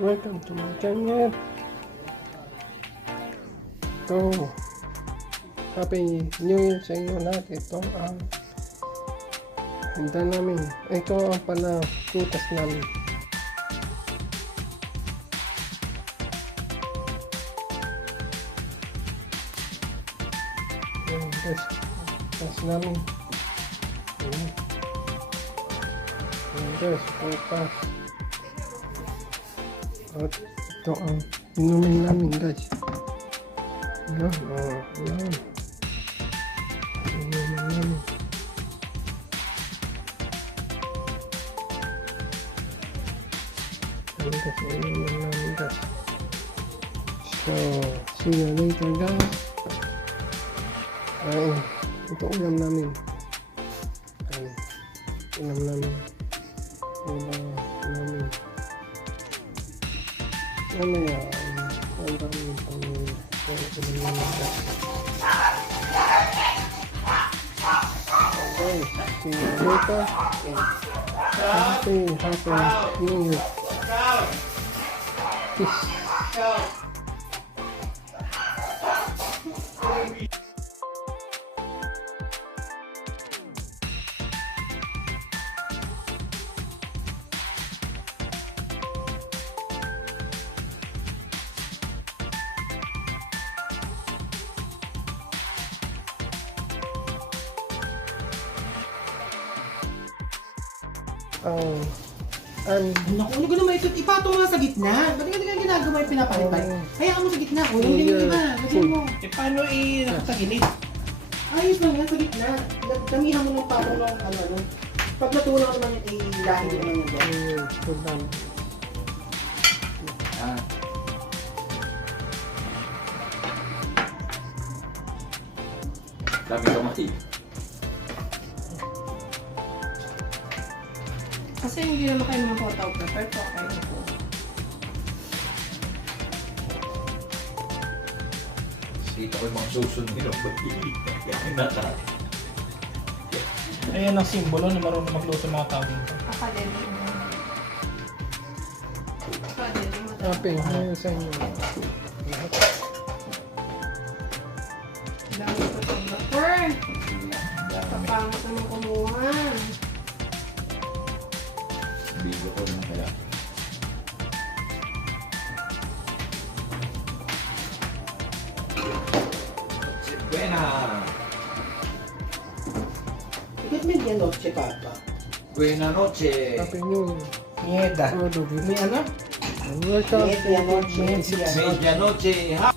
Welcome to my channel. Ito, Happy New Year sa inyo lahat. Ito ang handa namin. Ito ang pala prutas namin. Ayan guys, prutas namin. Ayan guys, prutas. At ito ang inumin namin guys. Ayan, ayan. Inumin namin. Ayan guys, inumin namin guys. So, see you later guys. Ay, ito ulam namin. Ay, ulam namin. Ulam namin. Ano yan? Ang dami pang ulam namin guys. Okay, see you later. Happy New Year. Peace. Naku, ano ka naman ito? Ipatong nga sa gitna. Ba't ka ginagawa yung pinapalitan? Hayaan mo sa gitna. O, yung lima. Lagyan mo. Paano nakasagilid? Ayos lang yan sa gitna. Damihan mo ng patong ng ano. Pag natulang naman yung ilahin naman yun. Ulam. Dami kamati. Kasi hindi naman kayo mga photo prepare po kayo po. Kita ko yung mga susunod nila. Yan nata. Ayan ang simbolo na marunong magluto ng mga tao dito. Academy mo. Academy mo. Happy New Year sa inyo lahat. Dami ko sa butter. Kapangat naman kumuha. Video ko naman kaya. Buena! Bakit may noche papa? Buena noche! Happy New Year. Mieda. All of you. May ano? Welcome Medianoche. to 26. Medianoche! Ha!